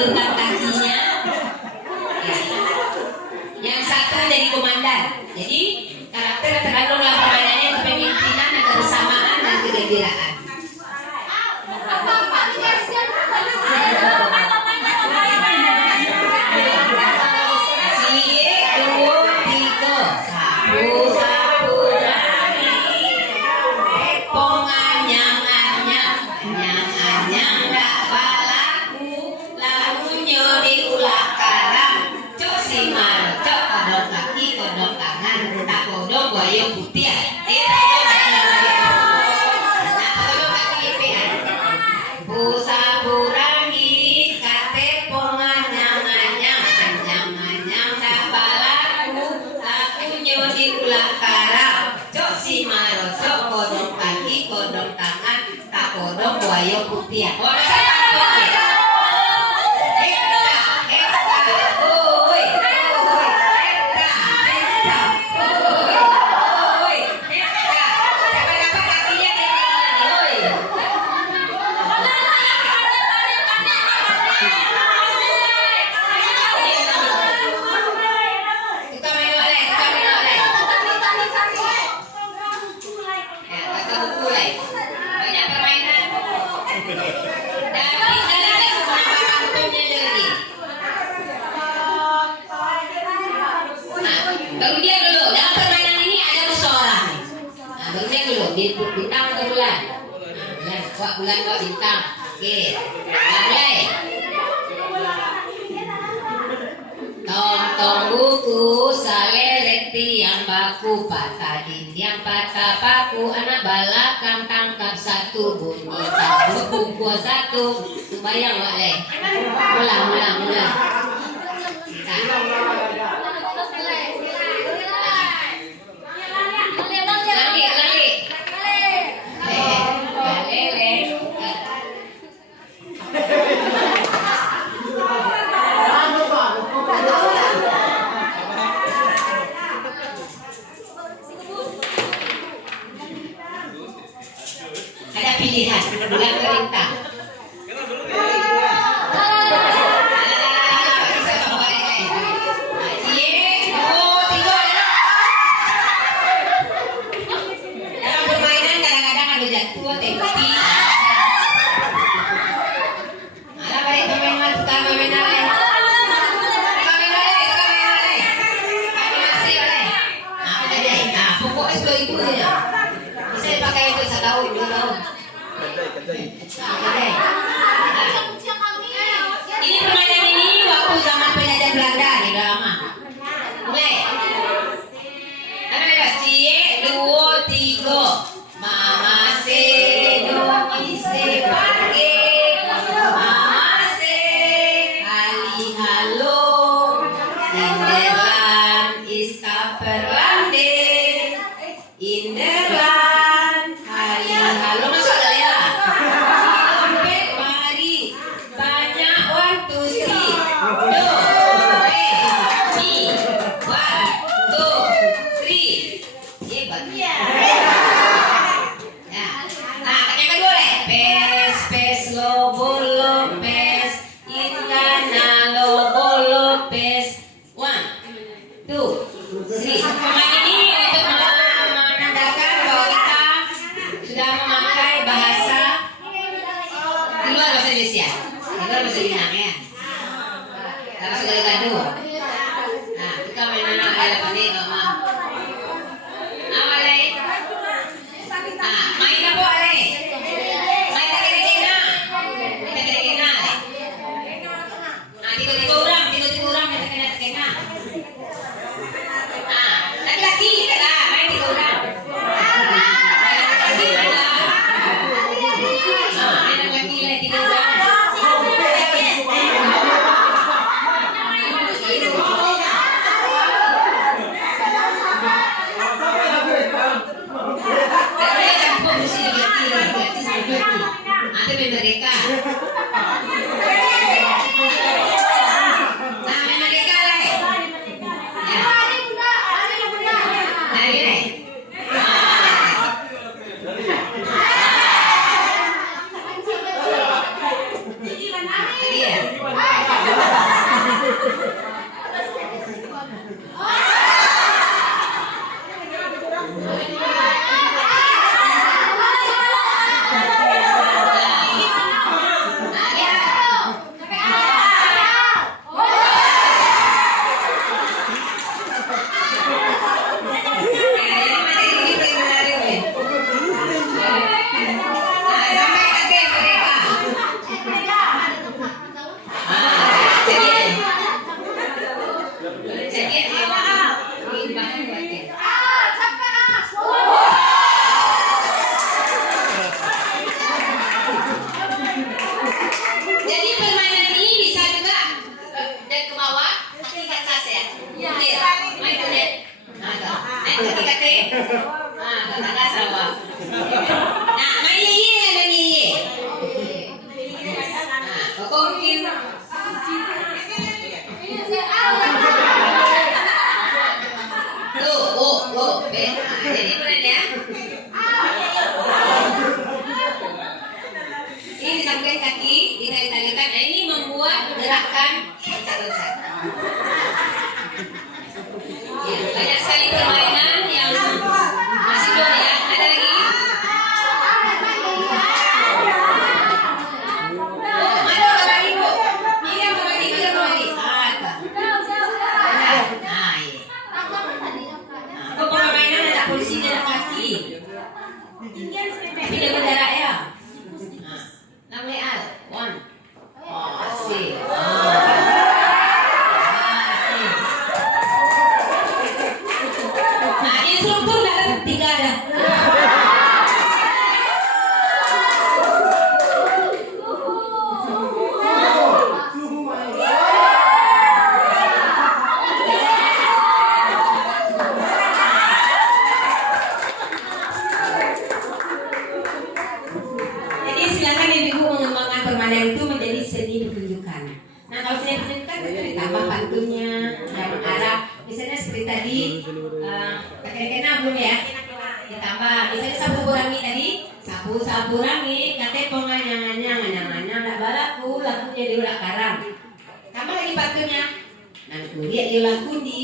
ulurkan kakinya. Ya. Yang satu jadi komandan. Jadi karakter tergantunglah permainannya, kepemimpinan, kebersamaan dan kegembiraan. Buaya putih ya. Bintang atau bulan? Bulan kok bintang. Oke, mulai. Tong buku saleret tiang baku, patah dinding patah paku, anak balakang tangkap satu, bunyi satu, buku satu. Bayang Wak Le. Ulang. Ada pilihan, bulan perintah. Dalam permainan kadang-kadang ada jatuh, tepki. Alah baik pemain tukang pemain lain. Pokoknya sudah itu ya. Bisa dipakai untuk 1 tahun, 2 tahun. Ini permainan ini waktu zaman penjajah Belanda di lama. Mulai. Ada bebas. Cie, 2, 3. Mama se, domi se, pake. Mama se, ali halo. Inderland is Kaperlande. Inderland, hari halo masuk ada ya. Sampai mari banyak 1, 2, 3. 1, 2, 3. Hebat. Nah, yang kedua deh. Pes lobo lopes, ikan lobo lopes. 1, 2, 3. Pemain ini untuk menandakan bahwa kita sudah memakai bahasa di luar bahasa Indonesia, di luar bahasa Minang ya. Kalau sudah digandu. Nah, kita mainan ada pandai mama. Awalai. Nah, main apa alai? Main tak kena. Kita kena. Nah, tiga-tiga orang kita kena. Lagi-lagi lah, main 3 orang. Main lagi 3 orang. Ada mereka. Iya. jarak ya. Nah, namanya Al. One. Oh, asik. Nah, instruktur dalam tiga ada. Jadi silakan ibu mengembangkan permainan itu menjadi seni pertunjukan. Nah kalau seni pertunjukan itu ditambah pantunnya, dalam arah, misalnya seperti tadi, kena belum ya? Ditambah, misalnya sapu rangi tadi, sapu rangi, kate penganyang-anyang, tak balaku, laku jadi ulah karang. Tambah lagi pantunnya. Nah, kemudian dia laku di